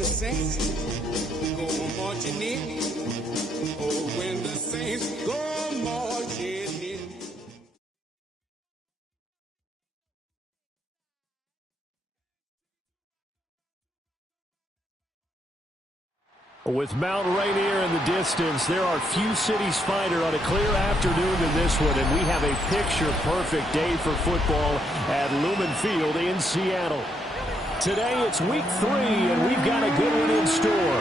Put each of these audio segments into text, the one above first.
the Saints go marching in. Oh, when the Saints go marching in. With Mount Rainier in the distance, there are few cities finer on a clear afternoon than this one, and we have a picture-perfect day for football at Lumen Field in Seattle. Today it's week 3, and we've got a good one in store,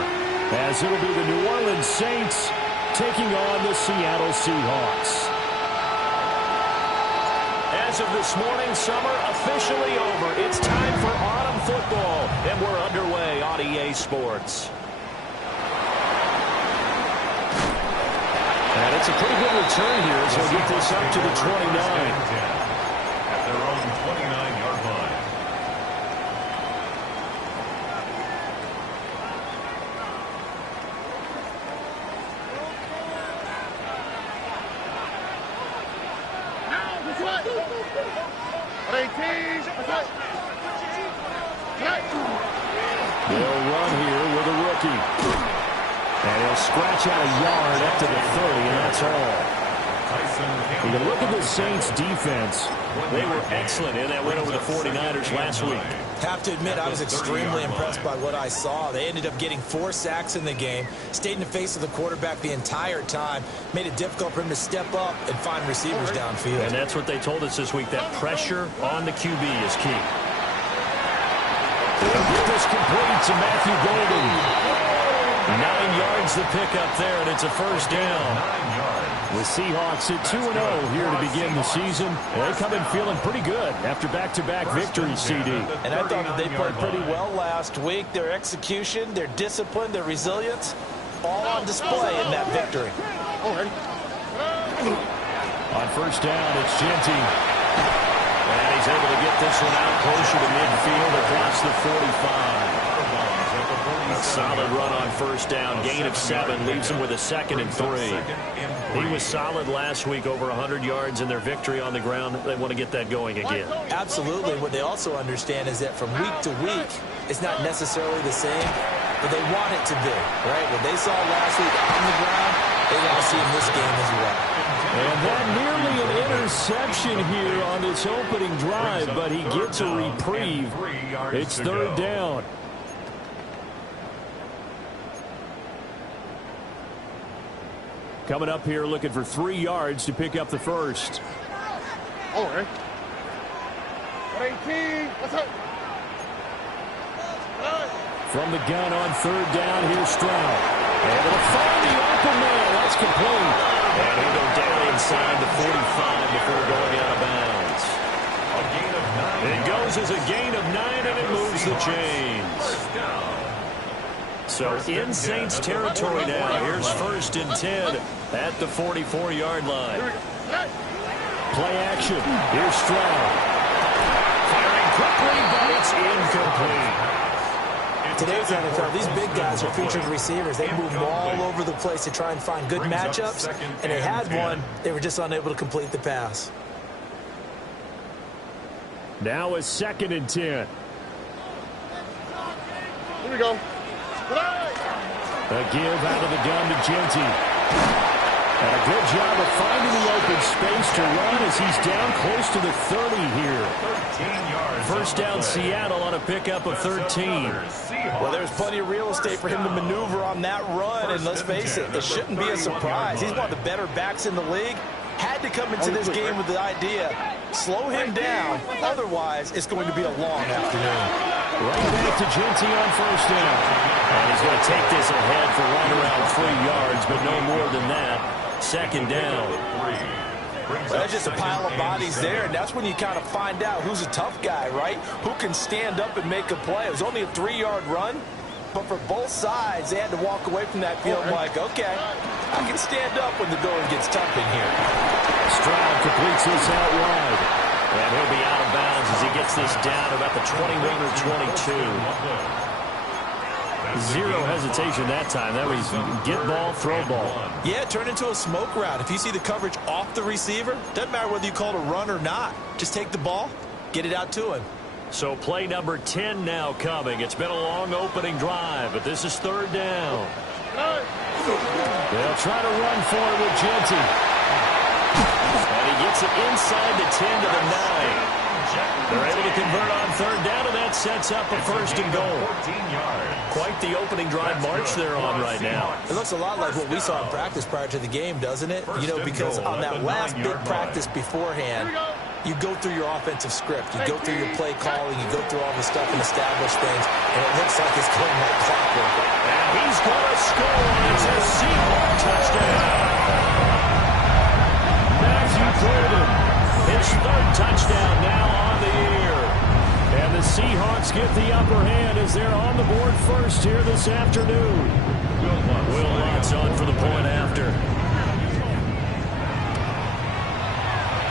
as it'll be the New Orleans Saints taking on the Seattle Seahawks. As of this morning, summer officially over. It's time for autumn football, and we're underway on EA Sports. And it's a pretty good return here, so we'll get this up to the 29. At their own 29-yard line. They'll run here with a rookie. And he'll scratch out a yard up to the 30, and that's all. You can look at the Saints' defense. They were excellent in that win over the 49ers last week. Have to admit, I was extremely impressed by what I saw. They ended up getting 4 sacks in the game, stayed in the face of the quarterback the entire time, made it difficult for him to step up and find receivers downfield. And that's what they told us this week, that pressure on the QB is key. They'll get this complete to Matthew Golden. 9 yards the pickup there, and it's a first down. The Seahawks at 2-0 here to begin the season. They come in feeling pretty good after back-to-back victories, CD. And I thought that they played pretty well last week. Their execution, their discipline, their resilience, all on display in that victory. On first down, it's Genty. And he's able to get this one out closer to midfield across the 45. A solid run on first down. Gain of 7 leaves him with a 2nd and 3. He was solid last week, over 100 yards in their victory on the ground. They want to get that going again. Absolutely. What they also understand is that from week to week, it's not necessarily the same, but they want it to be, right? What they saw last week on the ground, they want to see in this game as well. And that nearly an interception here on this opening drive, but he gets a reprieve. It's 3rd down. Coming up here looking for 3 yards to pick up the first. All right. 18. What's up? From the gun on 3rd down, here's Stroud. Able to find the open man. That's complete. And he'll go down inside the 45 before going out of bounds. A gain of 9. It goes as a gain of 9, and it moves the chains. So in Saints territory now. Here's 1st and 10 at the 44-yard line. Play action. Here's Stroud. Firing quickly, but it's incomplete. Today's NFL, these big guys are featured receivers. They move all over the place to try and find good matchups, and they had one. They were just unable to complete the pass. Now a 2nd and 10. Here we go. A give out of the gun to Genty. And a good job of finding the open space to run as he's down close to the 30 here. 13 yards. First down Seattle on a pickup of 13. Well, there's plenty of real estate for him to maneuver on that run, and let's face it, it shouldn't be a surprise. He's one of the better backs in the league. Had to come into this game with the idea, slow him down, otherwise it's going to be a long afternoon. Right back to Genty on first down. And he's going to take this ahead for right around 3 yards, but no more than that. 2nd down. Well, there's just a pile of bodies there, and that's when you kind of find out who's a tough guy, right? Who can stand up and make a play. It was only a 3-yard run, but for both sides, they had to walk away from that field like, okay, I can stand up when the going gets tough in here. Stroud completes this out wide. And he'll be out of bounds as he gets this down about the 21 or 22. Zero hesitation that time. That was get ball, throw ball. Yeah, turn into a smoke route. If you see the coverage off the receiver, doesn't matter whether you call it a run or not. Just take the ball, get it out to him. So play number 10 now coming. It's been a long opening drive, but this is third down. They'll try to run for it with Genty. And he gets it inside the 10 to the 9. They're able to convert on third down, and that sets up a first and goal. Quite the opening drive march they're on right now. It looks a lot like what we saw in practice prior to the game, doesn't it? You know, because on that last big practice beforehand, you go through your offensive script. You go through your play calling. You go through all the stuff and establish things, and it looks like it's going like clockwork. And he's going to score. It's a Seahawk touchdown. Matthew Gordon, his third touchdown now on the year. And the Seahawks get the upper hand as they're on the board first here this afternoon. Will Lutz on for the point after.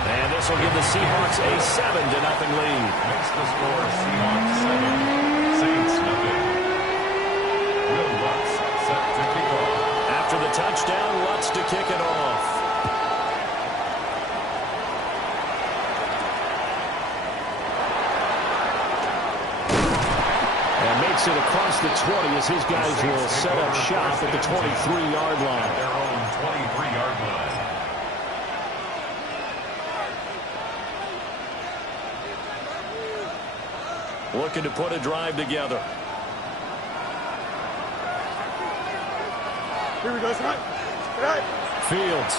And this will give the Seahawks a 7-0 lead. Makes the score Seahawks 7, Saints nothing. Will Lutz set to kick off. After the touchdown, Lutz to kick it off. It across the 20 as his guys will set up shop at the 23-yard line. Their own 23-yard line. Looking to put a drive together. Here we go, son. Fields.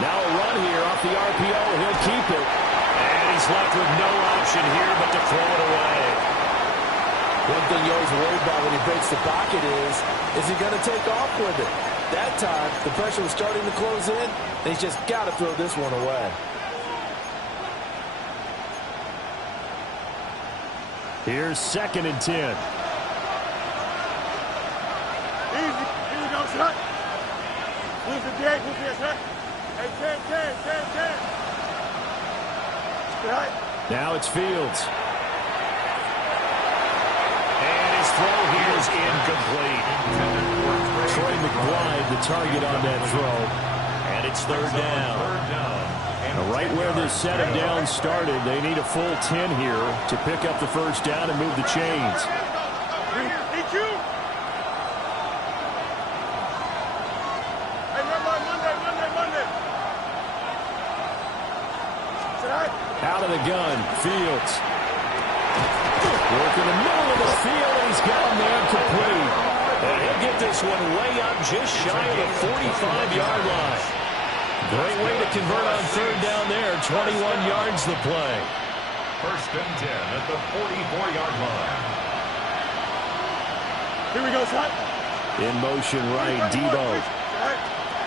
Now a run here off the RPO. He'll keep it. And he's left with no option here but to throw it away. One thing you always worry about when he breaks the pocket is he going to take off with it? That time, the pressure was starting to close in, and he's just got to throw this one away. Here's 2nd and 10. Easy. Here we go, son. Who's the dig? Who's this, huh? Hey, 10. Right. Now it's Fields. His throw here is incomplete. Troy McBride, the target on that throw. And it's third down. Right where this set of downs started, they need a full 10 here to pick up the first down and move the chains. Out of the gun, Fields. Work in the middle of the field, and he's got him there complete. And he'll get this one way up just shy of the 45-yard line. Great way to convert on third down there. 21 yards the play. First and 10 at the 44-yard line. Here we go, son. In motion right, Debo.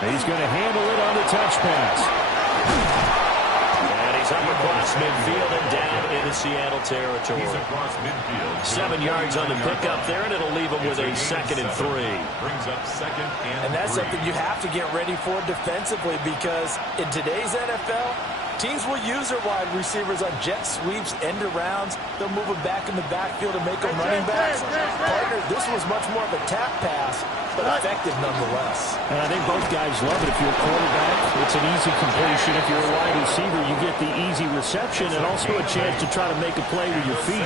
He's going to handle it on the touch pass. He's up across midfield and down into Seattle territory. He's across midfield. 7 yards on the pickup there, and it'll leave him with a 2nd and 3. Brings up 2nd and 3. And that's something you have to get ready for defensively, because in today's NFL, teams will use their wide receivers on jet sweeps, end arounds. They'll move them back in the backfield and make them running backs. Partner, this was much more of a tap pass, but effective nonetheless. And I think both guys love it. If you're a quarterback, it's an easy completion. If you're a wide receiver, you get the easy reception and also a chance to try to make a play with your feet.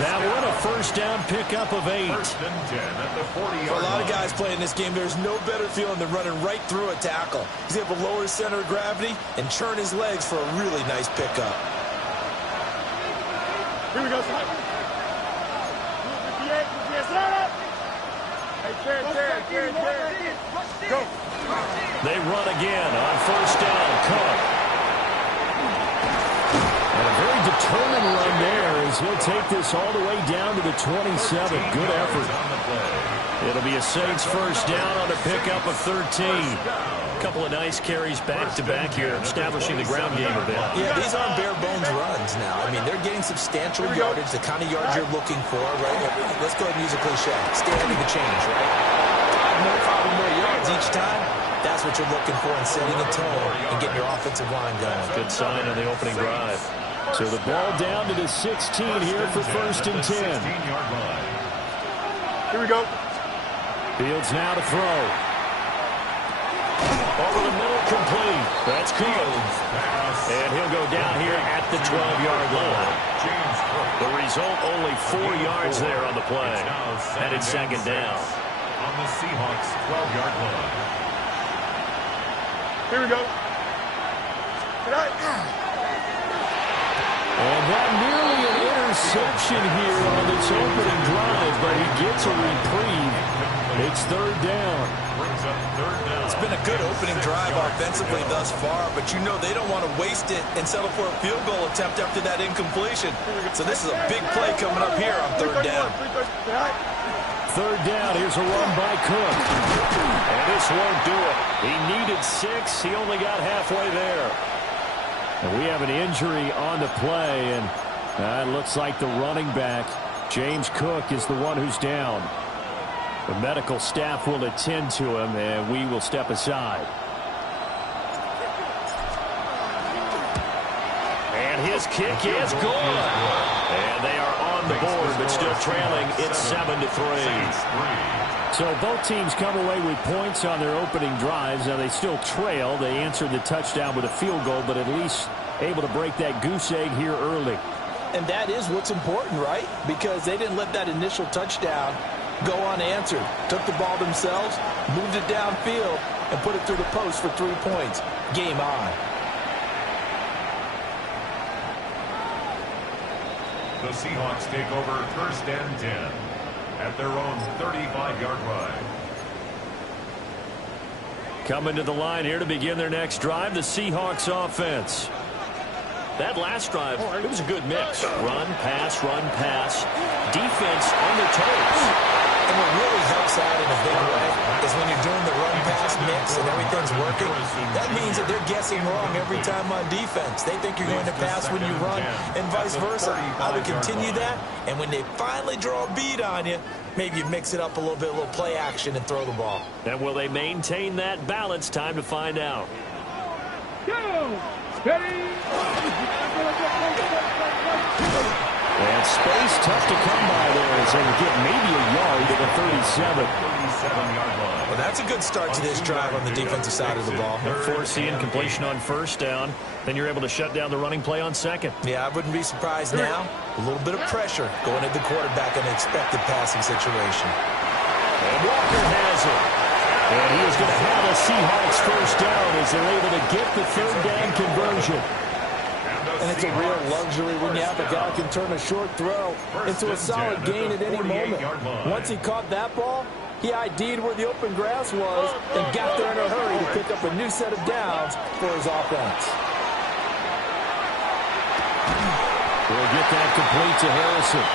That one a first down pickup of 8. First and 10 at the 40-yard line. For a lot of guys playing this game, there's no better feeling than running right through a tackle. He's able to lower his center of gravity and churn his legs for a really nice pickup. Here we go, son. Go. They run again on first down. Cook. And a very determined run there as he'll take this all the way down to the 27. Good effort. It'll be a Saints first down on a pickup of 13. A couple of nice carries back-to-back here, establishing the ground game a bit. Yeah, these aren't bare-bones runs now. I mean, they're getting substantial yardage, the kind of yards you're looking for, right? Let's go ahead and use a cliche. Standing the change, right? 5 more yards each time. That's what you're looking for in setting a tone and getting your offensive line going. Good sign on the opening drive. So the ball down to the 16 here for first and 10. Here we go. Fields now to throw. Over the middle, complete. That's Cook. And he'll go down here at the 12-yard line. The result, only 4 yards there on the play. And it's second down. On the Seahawks 12-yard line. Here we go. And that nearly an interception here on this opening drive, but he gets a reprieve. It's third down. It's been a good opening drive offensively thus far, but you know they don't want to waste it and settle for a field goal attempt after that incompletion. So this is a big play coming up here on third down. Third down, here's a run by Cook. And this won't do it. He needed 6. He only got halfway there. And we have an injury on the play, and it looks like the running back, James Cook, is the one who's down. The medical staff will attend to him, and we will step aside. And his kick is good. And they are on the board, but still trailing. It's 7-3. So both teams come away with points on their opening drives. Now they still trail. They answered the touchdown with a field goal, but at least able to break that goose egg here early. And that is what's important, right? Because they didn't let that initial touchdown go unanswered. Took the ball themselves, moved it downfield, and put it through the post for 3 points. Game on. The Seahawks take over first and 10 at their own 35-yard line. Coming to the line here to begin their next drive, the Seahawks offense. That last drive, it was a good mix. Run, pass, defense on their toes. And what really helps out in a big way is when you're doing the run-pass mix and everything's working, that means that they're guessing wrong every time on defense. They think you're going to pass when you run and vice versa. I would continue that, and when they finally draw a beat on you, maybe you mix it up a little bit, a little play action, and throw the ball. And will they maintain that balance? Time to find out. And space tough to come by there as they get maybe a yard to the 37-yard line. Well, that's a good start to this drive on the defensive side of the ball. Force the incompletion on first down. Then you're able to shut down the running play on second. Yeah, I wouldn't be surprised now. A little bit of pressure going at the quarterback in an expected passing situation. And Walker has it. And he is going to have a Seahawks first down as they're able to get the third down conversion. And it's a real luxury when you have a guy who can turn a short throw into a solid gain at any moment. Once he caught that ball, he ID'd where the open grass was and got there in a hurry to pick up a new set of downs for his offense. We'll get that complete to Harrison.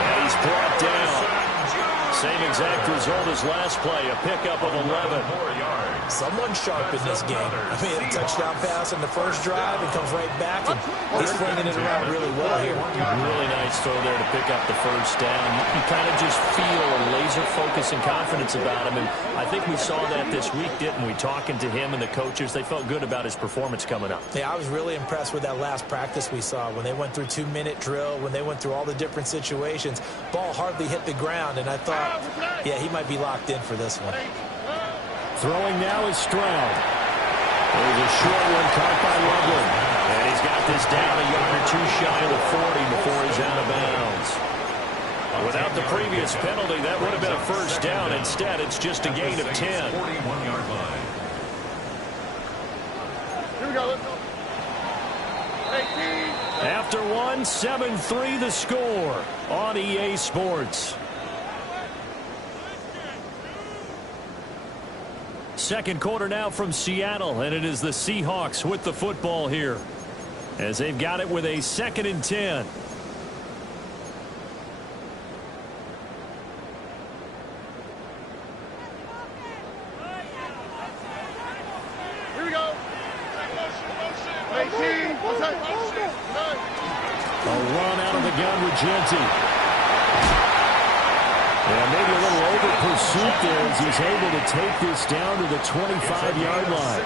And he's brought down. Same exact result as last play, a pickup of 11. Someone sharp in this game. I mean, a touchdown pass in the first drive and comes right back, and he's flinging it around really well here. Really nice throw there to pick up the first down. You kind of just feel a laser focus and confidence about him, and I think we saw that this week, didn't we? Talking to him and the coaches, they felt good about his performance coming up. Yeah, I was really impressed with that last practice we saw when they went through 2-minute drill, when they went through all the different situations. Ball hardly hit the ground, and I thought, yeah, he might be locked in for this one. Throwing now is Stroud. There's a short one caught by Loveland. And he's got this down a yard or two shy of the 40 before he's out of bounds. Without the previous penalty, that would have been a first down. Instead, it's just a gain of 10. 41-yard line. Here we go. Let's go. 18. After one, 7-3 the score on EA Sports. Second quarter now from Seattle, and it is the Seahawks with the football here as they've got it with a 2nd and 10. Here we go. 18. A run out of the gun with Genty. Yeah, maybe a little over pursuit there as he's able to take this down to the 25-yard line.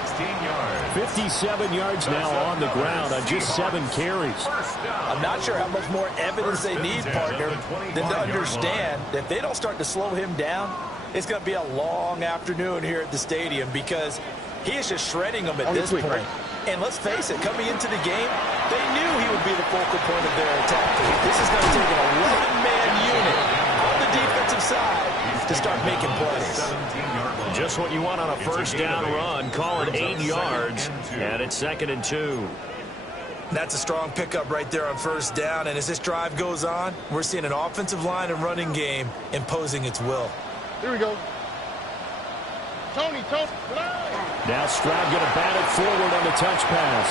57 yards now on the ground on just 7 carries. I'm not sure how much more evidence they need, partner, than to understand that if they don't start to slow him down, it's going to be a long afternoon here at the stadium because He is just shredding them at this point. Right? And let's face it, coming into the game, they knew he would be the focal point of their attack. This is going to take an 11-man unit on the defensive side to start making plays. Just what you want on a first down run. Call it 8 yards, and it's 2nd and 2. That's a strong pickup right there on first down, and as this drive goes on, we're seeing an offensive line and running game imposing its will. Here we go. Tony. Now Stroud going to bat it forward on the touch pass.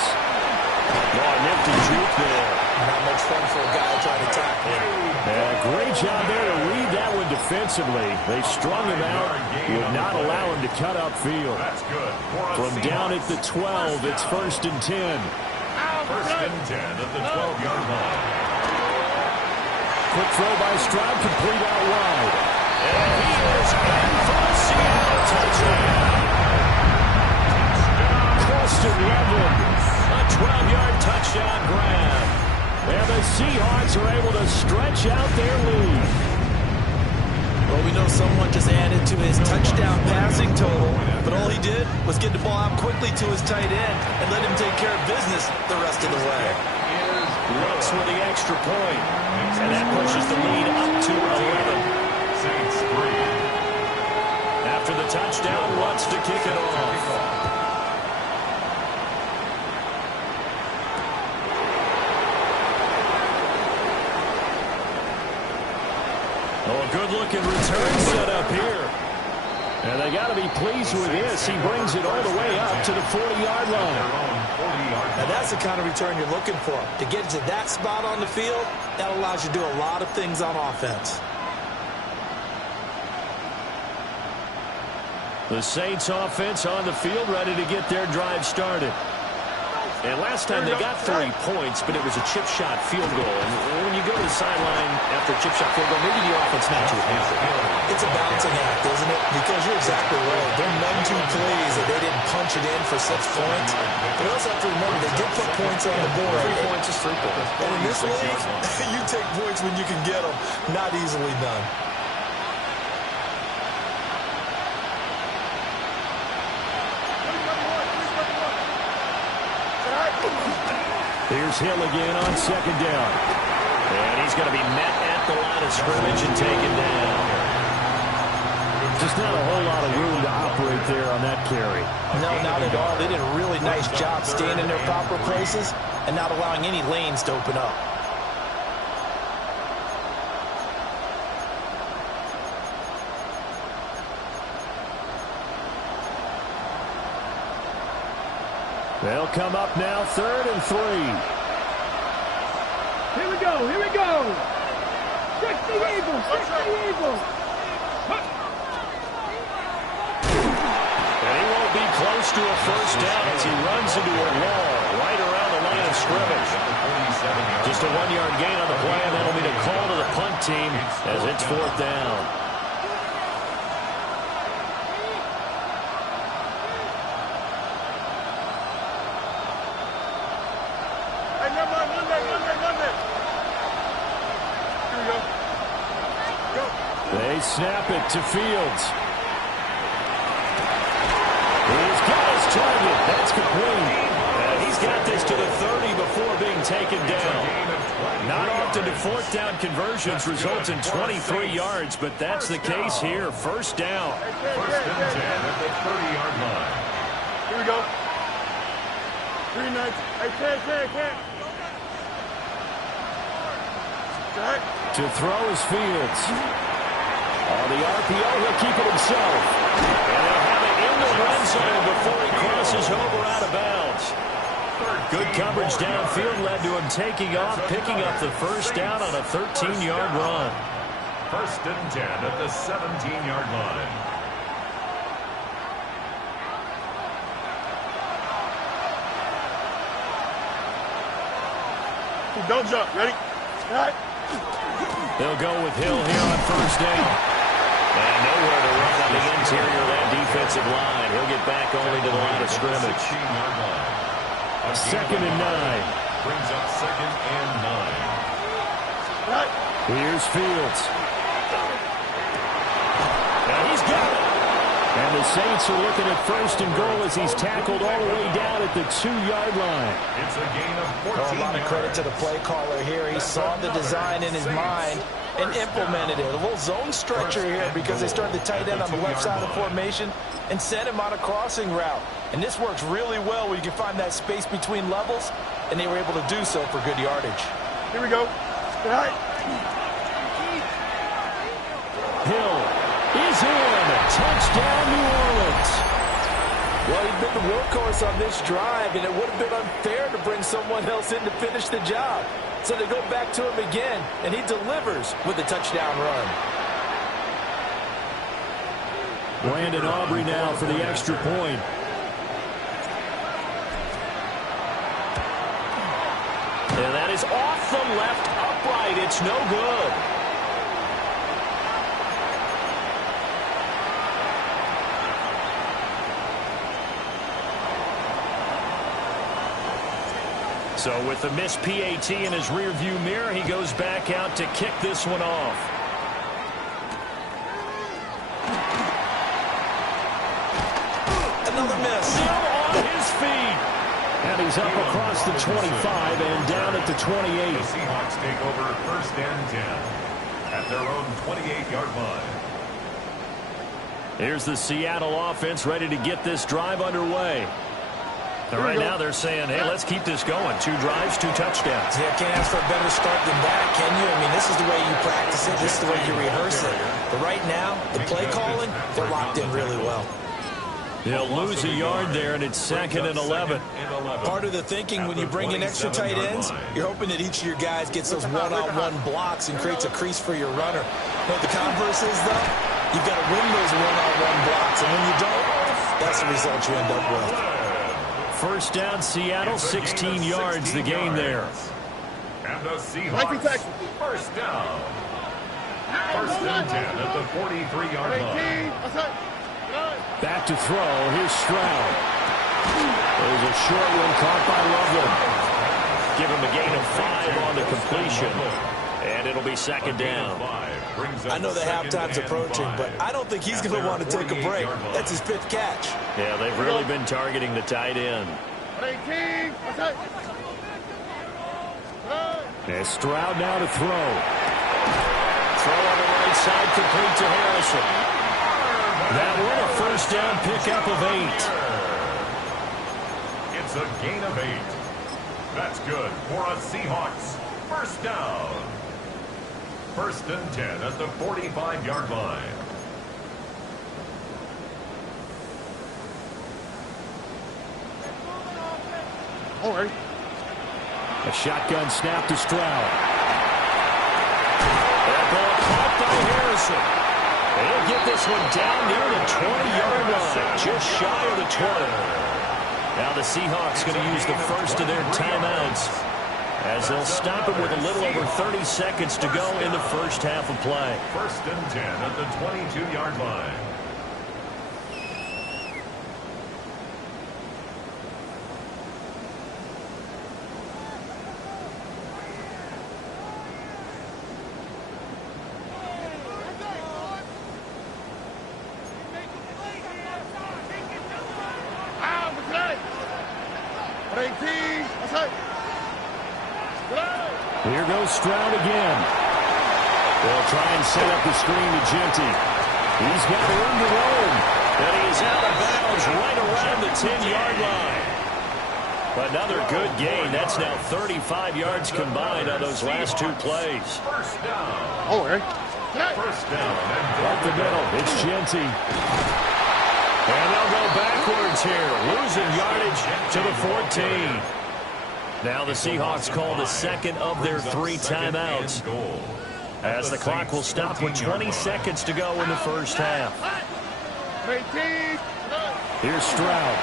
Oh, nifty juke there. Not much fun for a guy trying to tackle him. Great job there to read that one defensively. They strung him out, would not allow him to cut upfield. From down at the 12, it's 1st and 10. 1st and 10 at the 12-yard line. Quick throw by Stroud, complete out wide. And he is in for the Seattle touchdown. Close to 11. A 12-yard touchdown grab. And the Seahawks are able to stretch out their lead. Well, we know someone just added to his touchdown passing total, but all he did was get the ball out quickly to his tight end and let him take care of business the rest of the way. Looks with the extra point, and that pushes the lead up to 11. Saints 3. After the touchdown, Lutz to kick it off. Oh, a good-looking return set up here. And they got to be pleased with this. He brings it all the way up to the 40-yard line. Now, that's the kind of return you're looking for. To get to that spot on the field, that allows you to do a lot of things on offense. The Saints offense on the field, ready to get their drive started. And last time they got 3 points, but it was a chip shot field goal. And when you go to the sideline after a chip shot field goal, maybe the offense not too happy. It's a balancing act, isn't it? Because you're exactly right. There are none too plays that they didn't punch it in for 6 points. But you also have to remember they did put points on the board. 3 points is 3 points. And in this league, you take points when you can get them. Not easily done. Here's Hill again on 2nd down. And he's going to be met at the line of scrimmage and taken down. Just not a whole lot of room to operate there on that carry. No, not at all. They did a really nice job staying in their proper places and not allowing any lanes to open up. They'll come up now, 3rd and 3. Here we go. Check the Eagles. And he won't be close to a first down as he runs into a wall right around the line of scrimmage. Just a 1-yard gain on the play, and that'll be the call to the punt team as it's 4th down. They snap it to Fields. He's got his target. That's complete. And he's got this to the 30 before being taken down. Not often do 4th down conversions result in 23 yards, but that's the case here. 1st down. 1st and 10 at the 30-yard line. Here we go. 3 nights. Hey, can't. To throw is Fields. On the RPO, he'll keep it himself. And they'll have it in the red zone before he crosses over out of bounds. Good coverage downfield led to him taking off, picking up the 1st down on a 13-yard run. 1st and 10 at the 17-yard line. Don't jump. Ready? All right. They'll go with Hill here on 1st down. And nowhere to run on the interior of that defensive line. He'll get back only to the line of scrimmage. 2nd and 9. Brings up 2nd and 9. Right. Here's Fields. And he's got it. And the Saints are looking at 1st and goal as he's tackled all the way down at the 2-yard line. It's a gain of 14 A lot of credit yards. to the play caller here. He saw the design in his mind and implemented it. A little zone stretcher here because they started the tight end on the left side of the formation and sent him on a crossing route. And this works really well where you can find that space between levels, and they were able to do so for good yardage. Here we go. All right. Hill is in. Touchdown, New Orleans. Well, he's been the workhorse on this drive, and it would have been unfair to bring someone else in to finish the job. So they go back to him again, and he delivers with a touchdown run. Brandon Aubrey now for the extra point. And that is off the left upright. It's no good. So with the missed PAT in his rearview mirror, he goes back out to kick this one off. Another miss. Still on his feet. And he's up across the 25 and down at the 28. The Seahawks take over 1st and 10 at their own 28-yard line. Here's the Seattle offense ready to get this drive underway. And right now they're saying, hey, let's keep this going. 2 drives, 2 touchdowns. Yeah, can't ask for a better start than that, can you? I mean, this is the way you practice it. This is the way you rehearse it. But right now, the play calling, they're locked in really well. They'll lose a yard there, and it's 2nd and 11. Part of the thinking when you bring in extra tight ends, you're hoping that each of your guys gets those one-on-one blocks and creates a crease for your runner. What the converse is, though, you've got to win those one-on-one blocks. And when you don't, that's the result you end up with. 1st down, Seattle, 16 yards the gain there. And the Seahawks, 1st down. 1st and 10 at the 43-yard line. Back to throw. Here's Stroud. There's a short one caught by Loveland. Give him a gain of 5 on the completion. And it'll be 2nd down. I know the halftime's approaching, but I don't think he's going to want to take a break. That's his 5th catch. Yeah, they've really been targeting the tight end. And Stroud now to throw. Throw on the right side, complete to Harrison. That one a 1st down pickup of 8. It's a gain of 8. That's good for a Seahawks 1st down. 1st and 10 at the 45-yard line. All right. A shotgun snap to Stroud. That ball caught by Harrison. They'll get this one down near the 20-yard line, just shy of the 20. Now the Seahawks going to use the first of their timeouts as they'll stop it with a little over 30 seconds to go in the first half of play. 1st and 10 at the 22-yard line. Here goes Stroud again. They'll try and set up the screen to Genty. He's got the room to roam. And he's out of bounds right around the 10-yard line. Another good gain. That's now 35 yards combined on those last 2 plays. 1st down. All right. 1st down. Up the middle, it's Genty. And they'll go backwards here, losing yardage to the 14. Now the Seahawks call the 2nd of their 3 timeouts, as the clock will stop with 20 seconds to go in the first half. Here's Stroud.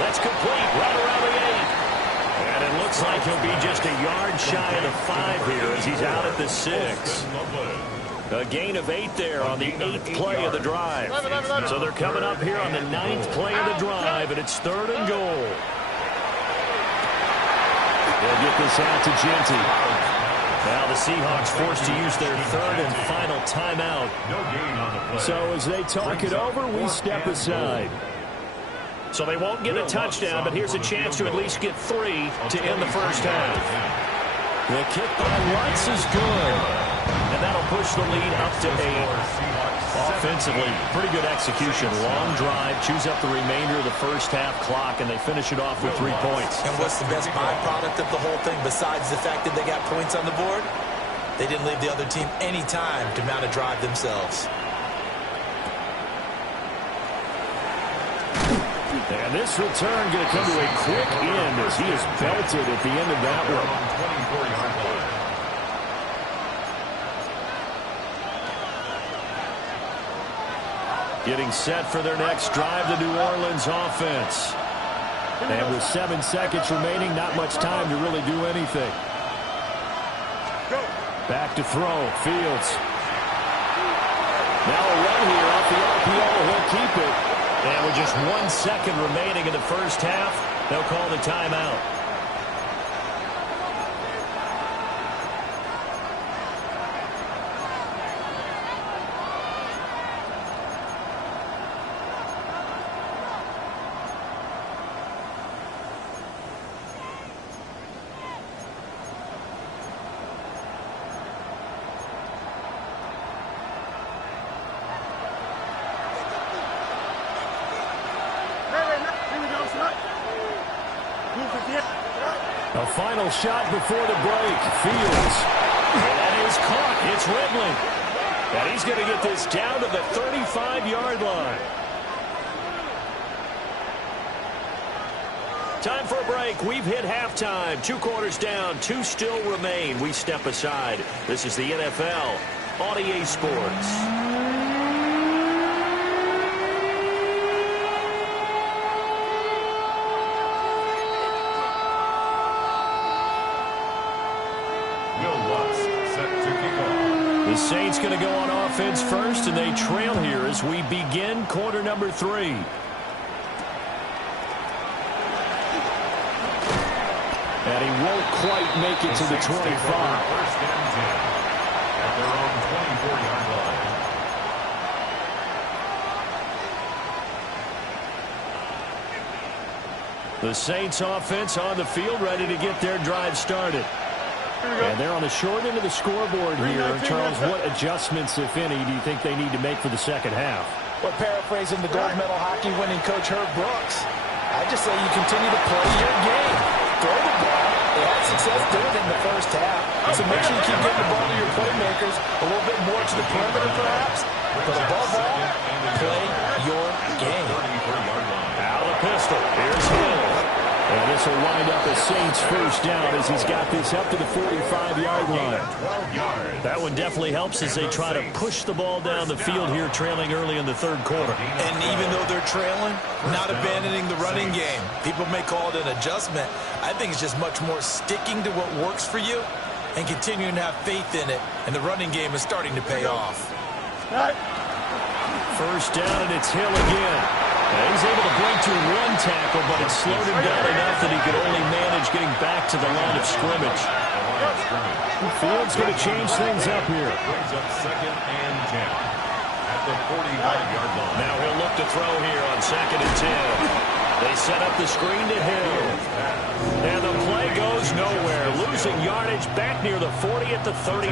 That's complete right around the 8. And it looks like he'll be just a yard shy of the 5 here as he's out at the 6. A gain of 8 there on the 8th play of the drive. So they're coming up here on the 9th play of the drive, and it's 3rd and goal. They'll get this out to Genty. Now the Seahawks forced to use their third and final timeout. No gain on the play. So as they talk it over, we step aside. So they won't get a touchdown, but here's a chance to at least get 3 to end the first half. The kick by Lutz is good. And that'll push the lead up to 8. Offensively, pretty good execution. Long drive, chews up the remainder of the first half clock, and they finish it off with 3 points. And what's the best byproduct of the whole thing besides the fact that they got points on the board? They didn't leave the other team any time to mount a drive themselves. And this return going to come to a quick end as he is belted at the end of that one. 24-yard line. Getting set for their next drive, the New Orleans offense. And with 7 seconds remaining, not much time to really do anything. Back to throw, Fields. Now a run here off the RPO, he'll keep it. And with just 1 second remaining in the first half, they'll call the timeout. A final shot before the break. Fields. And that is caught. It's Ridley. And he's going to get this down to the 35-yard line. Time for a break. We've hit halftime. 2 quarters down. 2 still remain. We step aside. This is the NFL on EA Sports. The Saints going to go on offense first, and they trail here as we begin quarter number 3. And he won't quite make it to the 25. First and 10 at their own 24-yard line. The Saints offense on the field, ready to get their drive started. And they're on the short end of the scoreboard here. Charles, what adjustments, if any, do you think they need to make for the second half? Well, paraphrasing the gold medal hockey winning coach Herb Brooks, I just say you continue to play your game. Throw the ball. They had success doing it in the first half. So make sure you keep getting the ball to your playmakers a little bit more to the perimeter, perhaps. But above all, play your game. Out of the pistol. Here's Hill. And this will wind up a Saints first down as he's got this up to the 45-yard line. That one definitely helps as they try to push the ball down the field here, trailing early in the third quarter. And even though they're trailing, not abandoning the running game. People may call it an adjustment. I think it's just much more sticking to what works for you and continuing to have faith in it. And the running game is starting to pay off. First down, and it's Hill again. And he's able to break through 1 tackle, but it slowed him down enough that he could only manage getting back to the line of scrimmage. Fields going to change things up here. Brings up second and 10 at the 45-yard line. Now he'll look to throw here on second and 10. They set up the screen to Hill. And the play goes nowhere. Losing yardage back near the 40 at the 39.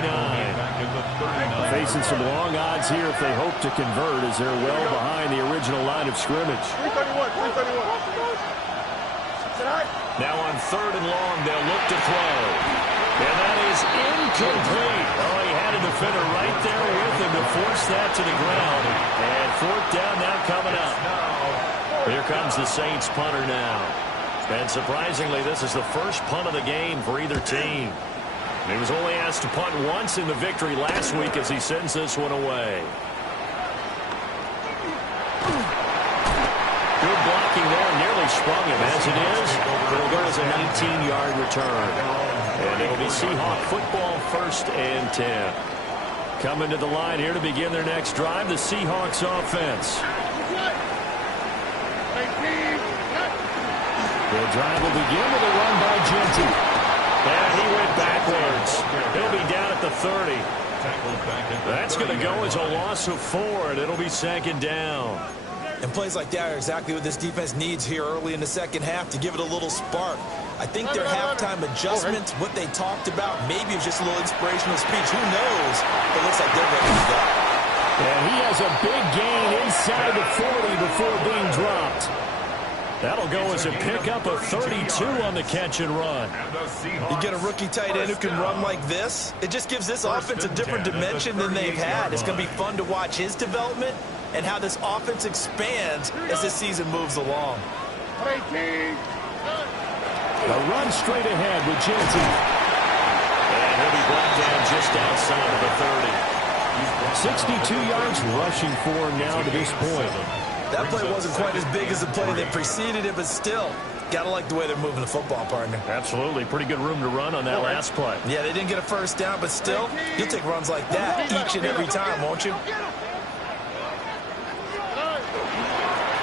Facing some long odds here if they hope to convert as they're well behind the original line of scrimmage. 331. Now on third and long, they'll look to throw. And that is incomplete. Oh, he had a defender right there with him to force that to the ground. And fourth down now coming up. Here comes the Saints punter now. And surprisingly, this is the first punt of the game for either team. He was only asked to punt once in the victory last week as he sends this one away. Good blocking there, nearly sprung him. As it is, it'll go as a 19-yard return. And it'll be Seahawk football first and 10. Coming to the line here to begin their next drive, the Seahawks offense. The drive will begin with a run by Genty. And he went backwards. He'll be down at the 30. That's going to go as a loss of 4, and it'll be second down. And plays like that are exactly what this defense needs here early in the second half to give it a little spark. I think their halftime adjustments, what they talked about, maybe it was just a little inspirational speech. Who knows? It looks like they're ready to go. And he has a big gain inside the 40 before being dropped. That'll go as a pickup of 32 on the catch and run. You get a rookie tight end who can run like this, it just gives this offense a different dimension than they've had. It's going to be fun to watch his development and how this offense expands as this season moves along. A run straight ahead with Genty. And he'll be brought down just outside of the 30. 62 yards rushing for him now to this point. That play wasn't quite as big as the play that preceded it, but still, got to like the way they're moving the football, partner. Absolutely. Pretty good room to run on that last play. Yeah, they didn't get a first down, but still, you'll take runs like that each and every time, won't you?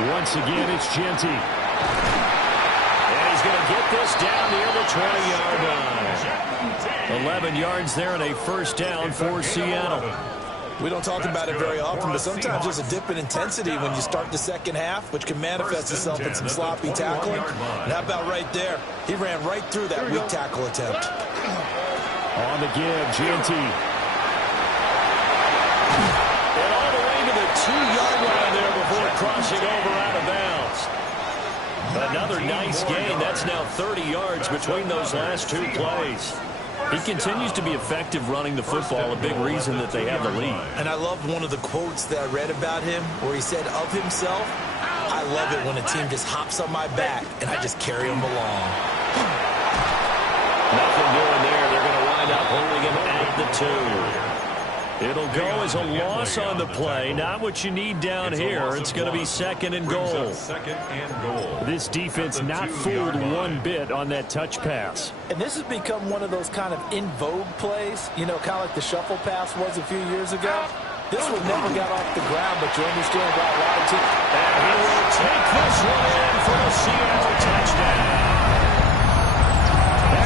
Once again, it's Genty. And he's going to get this down near the 20-yard line. 11 yards there and a first down for Seattle. We don't talk about it very often, but sometimes there's a dip in intensity when you start the second half, which can manifest itself in some sloppy tackling. And how about right there? He ran right through that weak tackle attempt. On the give, Genty. And all the way to the 2-yard line there before crossing over out of bounds. Another nice gain. That's now 30 yards between those last two plays. He continues to be effective running the football, a big reason that they have the lead. And I loved one of the quotes that I read about him where he said of himself, I love it when a team just hops on my back and I just carry them along. Nothing doing there. They're going to wind up holding him at the 2. It'll go as a loss on the play. Not what you need down here. It's going to be second and goal. This defense not fooled one bit on that touch pass. And this has become one of those kind of in vogue plays, you know, kind of like the shuffle pass was a few years ago. This one never got off the ground, but you understand why a lot of teams. And he will take this one in for a Seattle touchdown.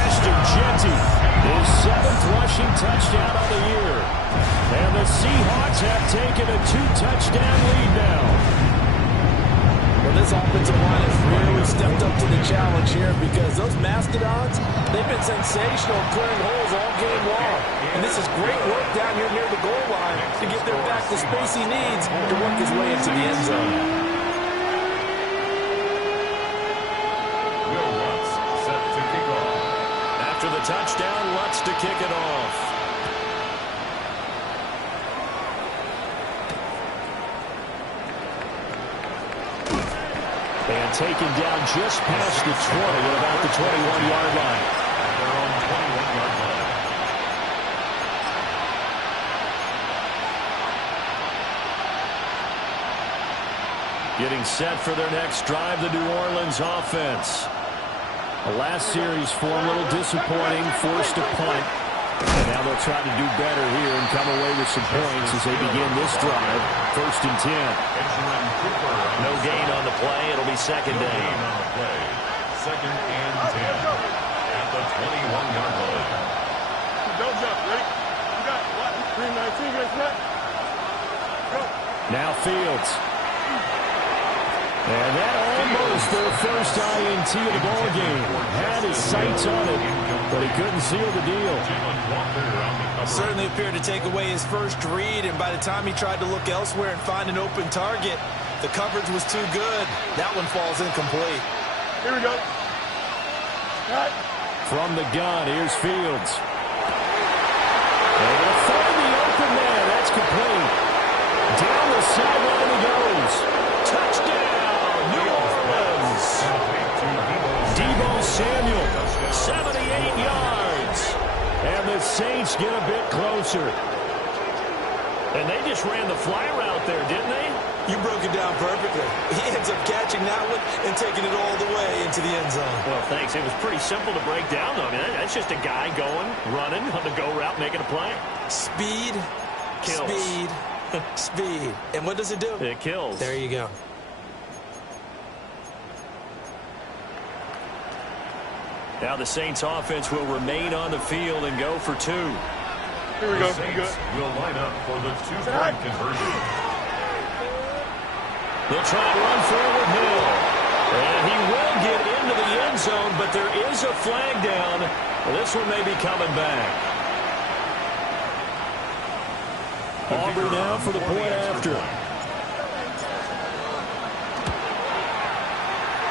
Ashton Genty, his 7th rushing touchdown of the year. And the Seahawks have taken a 2-touchdown lead now. Well, this offensive line has really stepped up to the challenge here because those Mastodons, they've been sensational clearing holes all game long. And this is great work down here near the goal line to get their back the space he needs to work his way into the end zone. Set to kick off. After the touchdown, Lutz to kick it off. And taken down just past the 20 at about the 21-yard line. Their own 21-yard line. Getting set for their next drive, the New Orleans offense. The last series for a little disappointing, forced a punt. And now they'll try to do better here and come away with some points as they begin this drive. 1st and 10. No gain on the play. It'll be second down. Second and 10 at the 21-yard line. Don't jump, ready? You got it. What? 319 against that. Go. Now Fields. And that almost their first INT of the ball game. Had his sights on it, but he couldn't seal the deal. Certainly appeared to take away his first read, and by the time he tried to look elsewhere and find an open target, the coverage was too good. That one falls incomplete. Here we go. Cut. From the gun, here's Fields. Able to find the open man. That's complete. Down the sideline he goes. Touchdown, New Orleans. Deebo Samuel, 78 yards. And the Saints get a bit closer. And they just ran the fly route there, didn't they? You broke it down perfectly. He ends up catching that one and taking it all the way into the end zone. Well, thanks. It was pretty simple to break down, though. I mean, that's just a guy going, running on the go route, making a play. Speed, Kills. speed, speed. And what does it do? It kills. There you go. Now the Saints offense will remain on the field and go for 2. Here we go. The Saints will line up for the 2-point conversion. They'll try and run forward Hill. And he will get into the end zone, but there is a flag down. This one may be coming back. Aubrey now for the point after.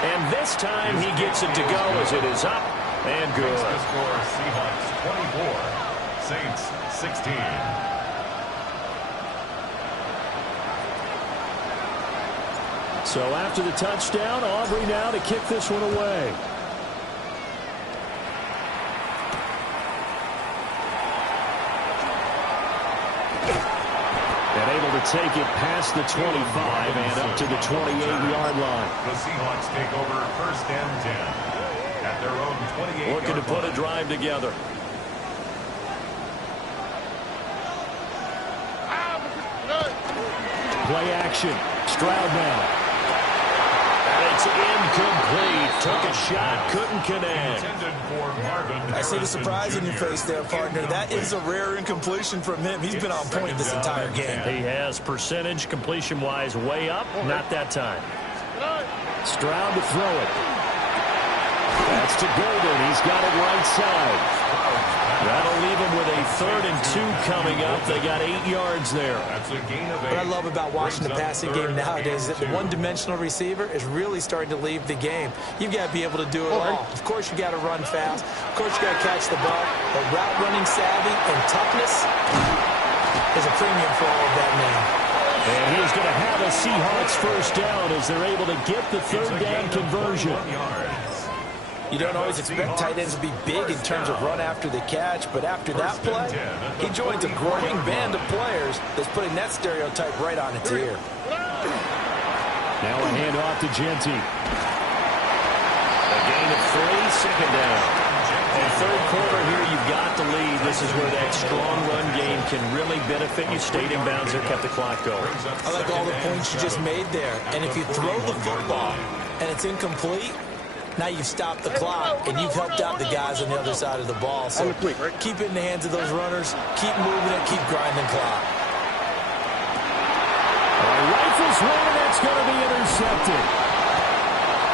And this time he gets it to go as it is up and good. The score, Seahawks 24, Saints 16. So after the touchdown, Aubrey now to kick this one away. And able to take it past the 25 and up to the 28-yard line. The Seahawks take over 1st and 10 at their own 28-yard line. Looking to put a drive together. Play action. Stroud now. And it's incomplete. Took a shot, couldn't connect. I see the surprise in your face there, partner. That is a rare incompletion from him. He's been on point this entire game. He has percentage completion-wise way up. Not that time. Stroud to throw it. That's to Golden. He's got it right side. That'll leave him with a 3rd and 2 coming up. They got 8 yards there. What I love about watching the passing game nowadays is that the one-dimensional receiver is really starting to leave the game. You've got to be able to do it all. Of course, you got to run fast. Of course, you got to catch the ball. But route running savvy and toughness is a premium for all of that now. And he is going to have a Seahawks first down as they're able to get the 3rd down conversion. You don't always expect tight ends to be big in terms of run after the catch, but after that play, he joins a growing band of players that's putting that stereotype right on its ear. Now a handoff to Genty. A gain of 3, 2nd down. And 3rd quarter here, you've got the lead. This is where that strong run game can really benefit you. Stayed in bounds there, kept the clock going. I like all the points you just made there. And if you throw the football and it's incomplete, now you've stopped the clock, and you've helped out the guys on the other side of the ball. So keep it in the hands of those runners. Keep moving it. Keep grinding clock. Rifles one, and that's going to be intercepted.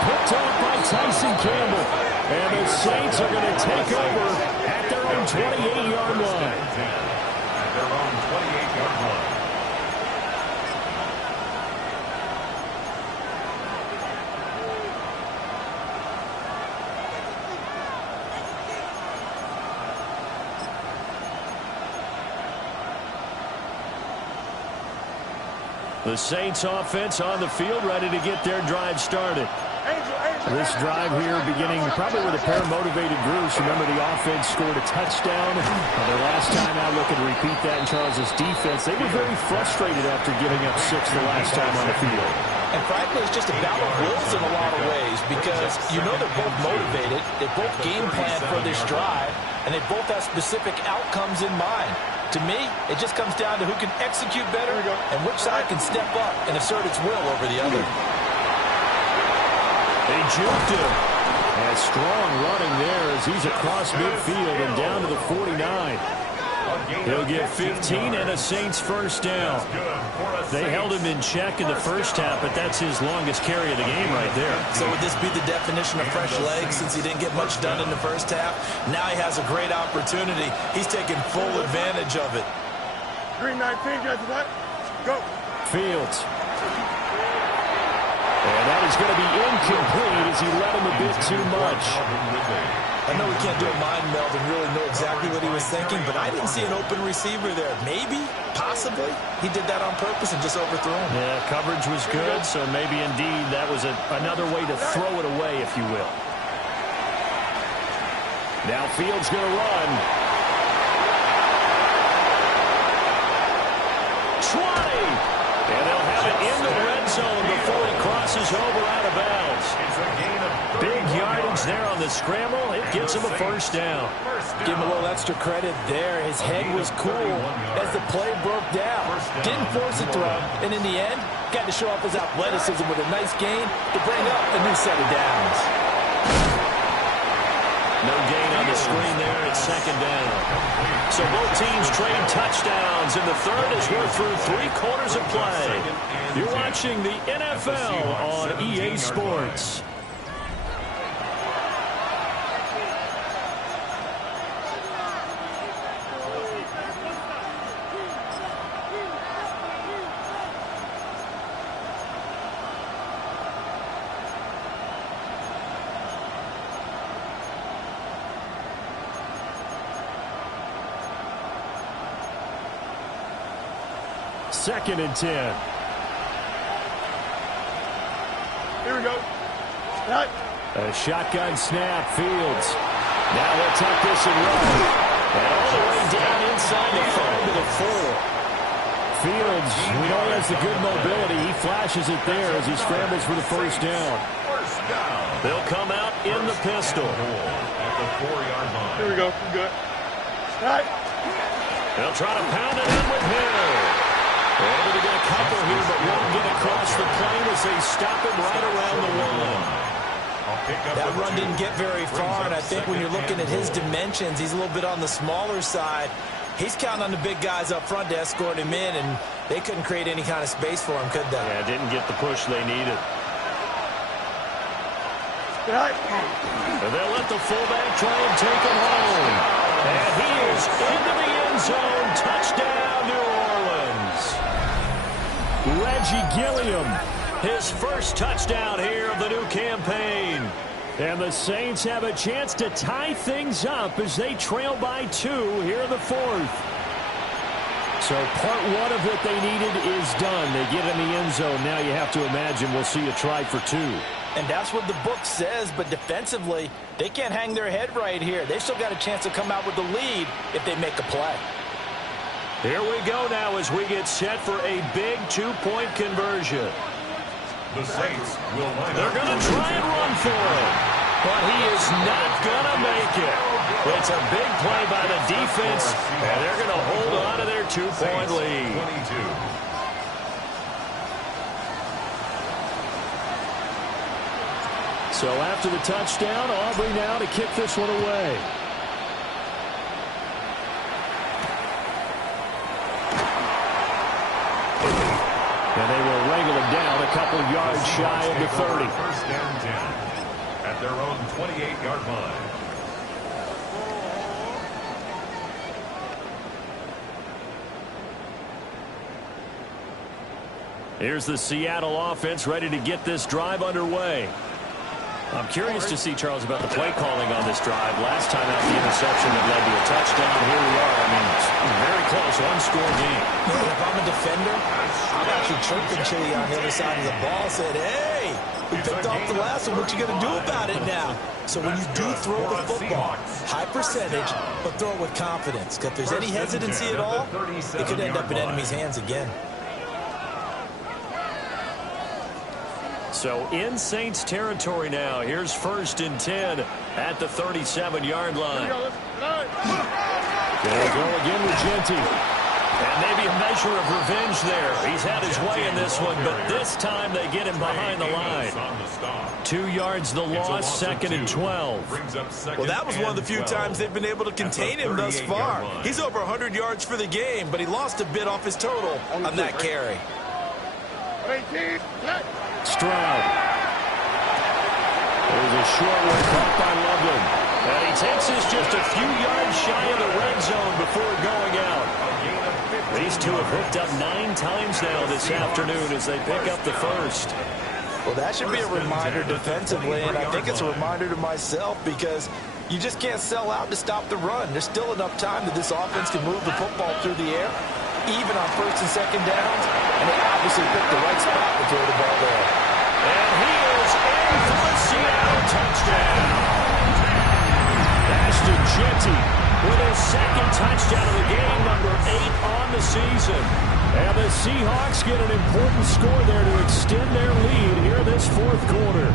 Picked off by Tyson Campbell. And the Saints are going to take over at their own 28-yard line. At their own 28-yard line. The Saints offense on the field, ready to get their drive started. This drive here beginning probably with a pair of motivated Bruce. Remember, the offense scored a touchdown. Their last time out, looking to repeat that in Charles' defense. They were very frustrated after giving up 6 the last time on the field. And frankly, it's just a battle of wills in a lot of ways because you know they're both motivated. They both game plan for this drive, and they both have specific outcomes in mind. To me, it just comes down to who can execute better and which side can step up and assert its will over the other. They juked him. And strong running there as he's across midfield and down to the 49. He'll get 15 and a Saints first down. They held him in check in the first half, but that's his longest carry of the game right there. So would this be the definition of fresh legs since he didn't get much done in the first half? Now he has a great opportunity. He's taking full advantage of it. Green 19, guys, what? Go. Fields. And that is going to be incomplete as he let him a bit too much. I know we can't do a mind meld and really know exactly what he was thinking, but I didn't see an open receiver there. Maybe, possibly, he did that on purpose and just overthrew him. Yeah, coverage was good, so maybe indeed that was another way to throw it away, if you will. Now Fields going to run. 20! And they'll have it in the red zone before he crosses over out of bounds. Big yardage there on the scramble. It gets him a first down. Give him a little extra credit there. His head was cool as the play broke down. Didn't force a throw, and in the end, got to show off his athleticism with a nice gain to bring up a new set of downs. No gain on the screen there. It's second down. So both teams trade touchdowns in the third as we're through 3 quarters of play. You're watching the NFL on EA Sports. Second and 10. Here we go. Snap. A shotgun snap, Fields. Now they'll tuck this and run. And all the way down inside the 5 to the 4. Fields, we know he has the good mobility. He flashes it there as he scrambles for the first down. They'll come out in the pistol. At the 4-yard line. Here we go. We're good. Snap. They'll try to pound it in with Hill. Able to get a couple here, but won't get across the plane as they stop him right around the 1. That run didn't get very far, and I think when you're looking at his dimensions, he's a little bit on the smaller side. He's counting on the big guys up front to escort him in, and they couldn't create any kind of space for him, could they? Yeah, didn't get the push they needed. And they'll let the fullback try and take him home. And he is into the end zone. Touchdown, New Orleans. Reggie Gilliam, his first touchdown here of the new campaign. And the Saints have a chance to tie things up as they trail by 2 here in the 4th. So part 1 of what they needed is done. They get in the end zone. Now you have to imagine we'll see a try for 2. And that's what the book says, but defensively, they can't hang their head right here. They've still got a chance to come out with the lead if they make a play. Here we go now as we get set for a big 2-point conversion. The Saints will line up. They're going to try and run for it, but he is not going to make it. It's a big play by the defense, and they're going to hold on to their 2-point lead. 22. So after the touchdown, Aubrey now to kick this one away. And they will wrangle him down a couple yards shy of the 30. First down 10 at their own 28-yard line. Here's the Seattle offense ready to get this drive underway. I'm curious to see, Charles, about the play calling on this drive. Last time out, the interception that led to a touchdown. Here we are. I mean, very close, one-score game. If I'm a defender, I'm actually chirping Chili on the other side of the ball. Said, hey, we picked off the last one. What you going to do about it now? So when you do throw the football, high percentage, but throw it with confidence. Because if there's any hesitancy at all, it could end up in enemy's hands again. So in Saints territory now. Here's 1st and 10 at the 37-yard line. There we go again with Genty. And maybe a measure of revenge there. He's had his way in this one, but this time they get him behind the line. 2 yards the loss, 2nd and 12. Well, that was one of the few times they've been able to contain him thus far. He's over 100 yards for the game, but he lost a bit off his total on that carry. Stroud. There's a short one caught by Loveland. And he takes this just a few yards shy of the red zone before going out. These two have hooked up 9 times now this afternoon as they pick up the first. Well, that should be a reminder defensively, and I think it's a reminder to myself because you just can't sell out to stop the run. There's still enough time that this offense can move the football through the air, even on 1st and 2nd downs, and they obviously picked the right spot to throw the ball there. And he is in for the Seattle touchdown. Ashton Genty with his 2nd touchdown of the game, number 8 on the season. And the Seahawks get an important score there to extend their lead here this 4th quarter.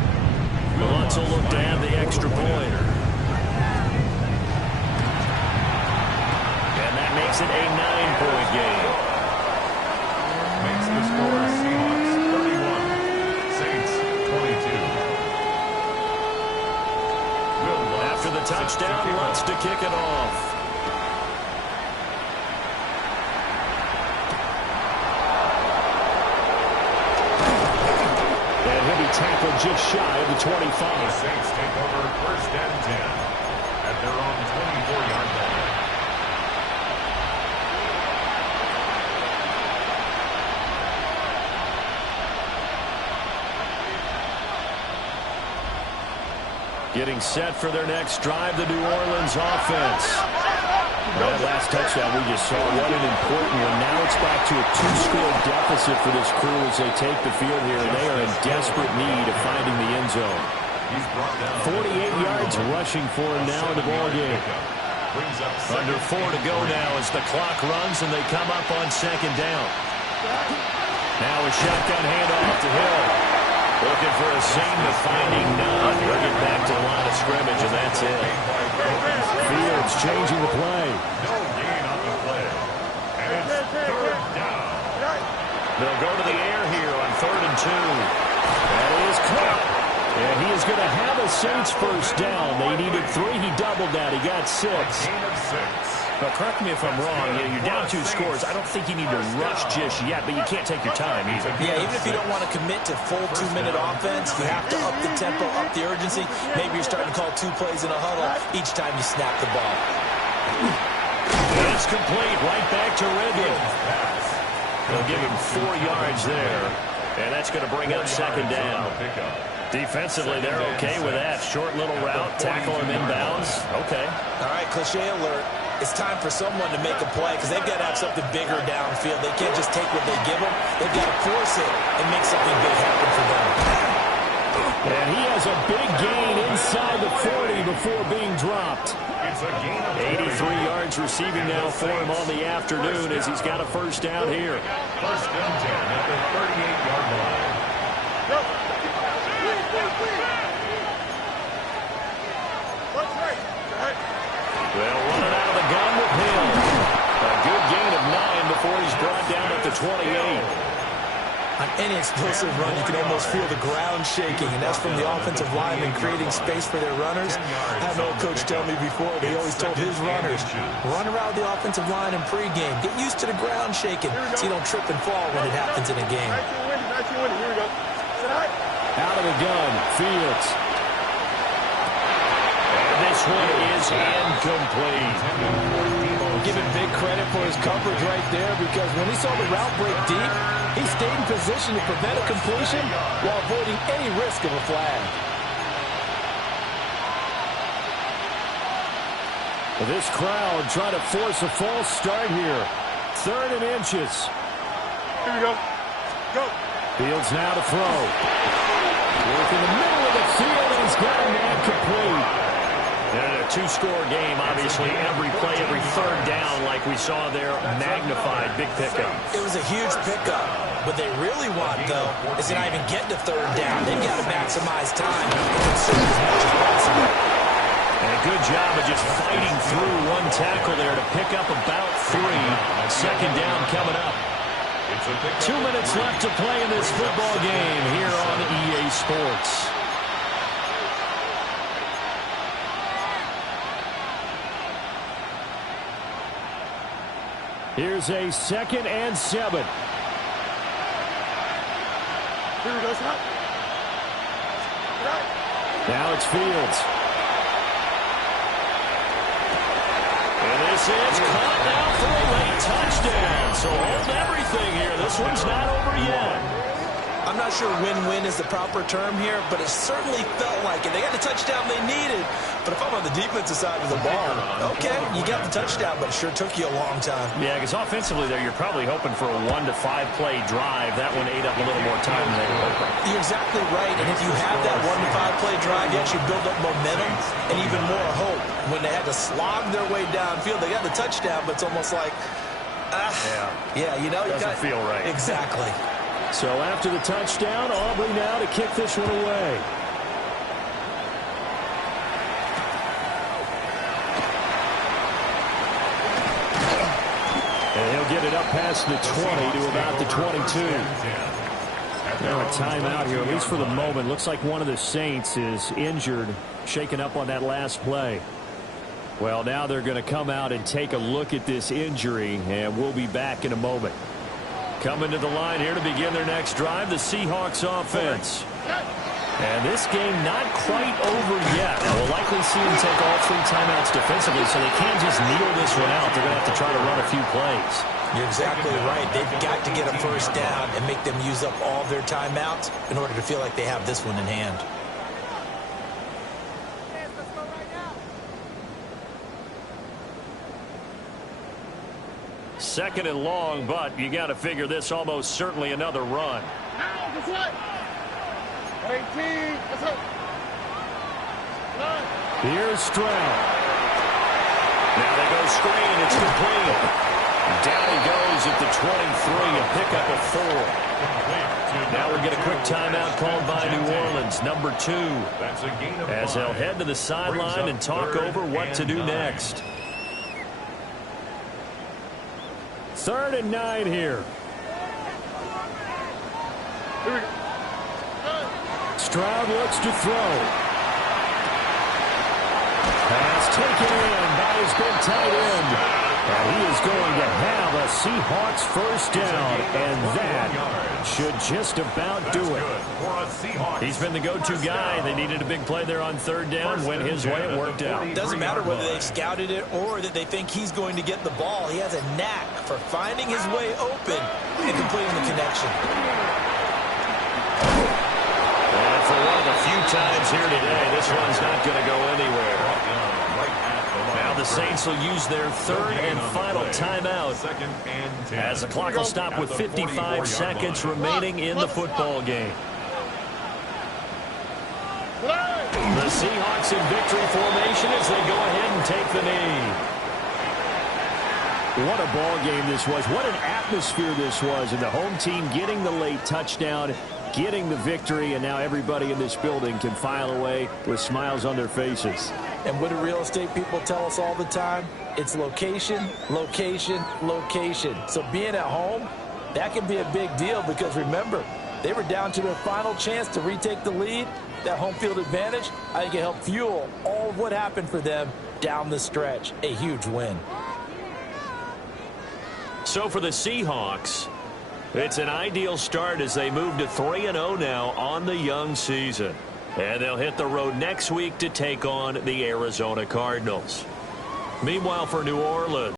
Lutz will look to have the extra point. And that makes it a 9-point game. Makes the score Seahawks 31, Saints 22. After the touchdown. touchdown wants to kick it off. And he'll be tackled just shy of the 25. The Saints take over 1st and 10 at their own 24-yard line. Getting set for their next drive, the New Orleans offense. That last touchdown we just saw, what an important one. Now it's back to a 2-score deficit for this crew as they take the field here, and they are in desperate need of finding the end zone. 48 yards rushing for him now in the ballgame. Under 4 to go now as the clock runs and they come up on 2nd down. Now a shotgun handoff to Hill. Looking for a seam to finding none. He'll get back to the line of scrimmage, and that's it. Fields changing the play. No gain on the play. And it's 3rd down. They'll go to the air here on 3rd and 2. That is caught. And he is going to have a Saints first down. They needed 3. He doubled that. He got 6. Gain of 6. But correct me if I'm wrong. You're down 2 scores. I don't think you need to rush just yet, but you can't take your time either. Yeah, even if you don't want to commit to full 2-minute offense, you have to up the tempo, up the urgency. Maybe you're starting to call 2 plays in a huddle each time you snap the ball. It's complete. Right back to Ridley. They'll give him 4 yards there, and that's going to bring up 2nd down. Defensively, they're okay with that. Short little route, tackle him inbounds. Okay. All right, cliche alert. It's time for someone to make a play because they've got to have something bigger downfield. They can't just take what they give them. They've got to force it and make something big happen for them. And he has a big gain inside the 40 before being dropped. It's a gain of 83 yards receiving now for him on the afternoon as he's got a first down here. 1st and 10 at the 38-yard line. Well, running out of the gun with Hill. A good gain of 9 before he's brought down at the 28. On any explosive run, you can almost feel the ground shaking, and that's from the offensive linemen creating space for their runners. I had an old coach tell me before, but he always told his runners, run around the offensive line in pregame. Get used to the ground shaking so you don't trip and fall when it happens in a game. Out of the gun, Fields. This one is incomplete. Give him big credit for his coverage right there because when he saw the route break deep, he stayed in position to prevent a completion while avoiding any risk of a flag. This crowd trying to force a false start here. 3rd and inches. Here we go. Go. Fields now to throw. Work in the middle of the field, and he's got a man complete. And a 2-score game, obviously, every play, every 3rd down, like we saw there, magnified, big pickup. It was a huge pickup. What they really want, though, is to not even get to 3rd down. They've got to maximize time and conserve as much as possible. And a good job of just fighting through one tackle there to pick up about 3. 2nd down coming up. 2 minutes left to play in this football game here on EA Sports. Here's a 2nd and 7. Here we go, son. Now it's Fields. And this is caught now for a late touchdown. So hold everything here. This one's not over yet. I'm not sure win-win is the proper term here, but it certainly felt like it. They got the touchdown they needed. But if I'm on the defensive side of the ball, okay, you got the touchdown, but it sure took you a long time. Yeah, because offensively there, you're probably hoping for a 1 to 5 play drive. That one ate up a little more time than they were hoping. You're exactly right, and if you have that 1 to 5 play drive, you actually build up momentum and even more hope. When they had to slog their way downfield, they got the touchdown, but it's almost like, yeah, you know, doesn't feel right. Exactly. So after the touchdown, Aubrey now to kick this one away. And he'll get it up past the 20 to about the 22. Now a timeout here, at least for the moment. Looks like one of the Saints is injured, shaken up on that last play. Well, now they're going to come out and take a look at this injury, and we'll be back in a moment. Coming to the line here to begin their next drive, the Seahawks offense. And this game not quite over yet. Now, we'll likely see them take all 3 timeouts defensively, so they can't just kneel this one out. They're going to have to try to run a few plays. You're exactly right. They've got to get a first down and make them use up all their timeouts in order to feel like they have this one in hand. Second and long, but you got to figure this almost certainly another run. 18, that's it. Here's Stroud. Now they go screen. It's complete. Down he goes at the 23, a pickup of 4. Now we get a quick timeout called by New Orleans, number 2. As they'll head to the sideline and talk over what to do next. 3rd and 9 here. Stroud looks to throw. Pass taken in by his big tight end. And he is going to have a Seahawks first down, and that should just about do it. He's been the go-to guy. They needed a big play there on 3rd down. Went his way. It worked out. It doesn't matter whether they've scouted it or that they think he's going to get the ball. He has a knack for finding his way open and completing the connection. And for one of the few times here today, this one's not going to go anywhere. Now the Saints will use their 3rd and final timeout as the clock will stop with 55 seconds remaining in the football game. The Seahawks in victory formation as they go ahead and take the knee. What a ball game this was. What an atmosphere this was. And the home team getting the late touchdown, getting the victory, and now everybody in this building can file away with smiles on their faces. And what do real estate people tell us all the time? It's location, location, location. So being at home, that can be a big deal because remember, they were down to their final chance to retake the lead. That home field advantage, I think it helped fuel all of what happened for them down the stretch. A huge win. So for the Seahawks, it's an ideal start as they move to 3-0 now on the young season. And they'll hit the road next week to take on the Arizona Cardinals. Meanwhile, for New Orleans,